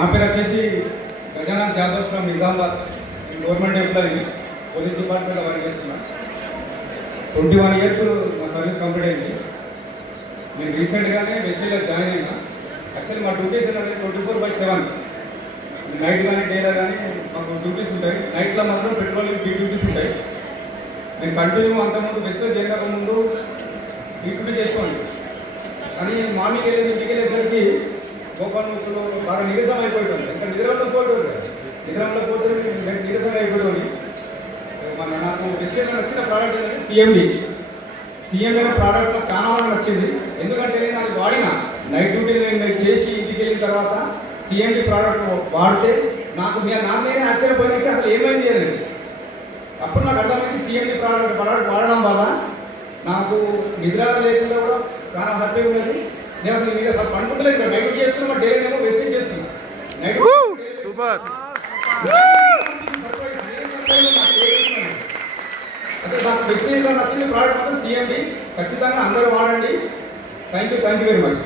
నా పేరు వచ్చేసి Gajanath Jadhav from Nizamabad. Government employee, police డిపార్ట్మెంట్లో వర్క్ చేస్తున్నా. 21 years మా సర్వీస్ కంప్లీట్ అయింది. నేను రీసెంట్గానే వెస్టేజ్లో జాయిన్ అయినా. యాక్చువల్లీ మా డ్యూటీస్ అనేది 24/7. నైట్ కానీ డేలో కానీ మాకు డ్యూటీస్ ఉంటాయి. నైట్లో మాత్రం పెట్రోలింగ్ డ్యూటీస్ ఉంటాయి. నేను కంటిన్యూ అంతకుముందు వెస్టేజ్ చేయక ముందు డ్యూటీ చేసుకోండి. కానీ మార్నింగ్ ఇంటికి వెళ్ళేసరికి గోపాలములు బాగా నీరసం అయిపోతుంది. ఇంకా నిద్రలో పోతుంది, నిద్రలో పోతే నీరసం అయిపోతుంది. మన నాకు వెస్టేజ్లో నచ్చిన ప్రోడక్ట్ ఏంటంటే సిఎండి అనే ప్రోడక్ట్ నాకు చాలా బాగా నచ్చింది. ఎందుకంటే నేను అది వాడిన నైట్ డ్యూటీ నేను చేసి ఇంటికి వెళ్ళిన తర్వాత సిఎండి ప్రోడక్ట్ వాడితే నాకు నేనే ఆశ్చర్యపోయినట్టు అసలు ఏమైంది చేయలేదు. అప్పుడు నాకు అర్థమైంది సిఎండి ప్రోడక్ట్ వాడడం వల్ల నాకు నిద్ర లేకుండా కూడా చాలా హ్యాపీగా ఉన్నది. నేను అసలు మీద అసలు పండుగలేదు. నైట్ చేస్తున్నా, డే ఏమో వెస్టేజ్ చేస్తున్నా. Night super. అంటే నాకు వెస్టేజ్లో నచ్చిన ప్రోడక్ట్ మాత్రం సిఎండి. ఖచ్చితంగా అందరూ వాడండి. Thank you very much.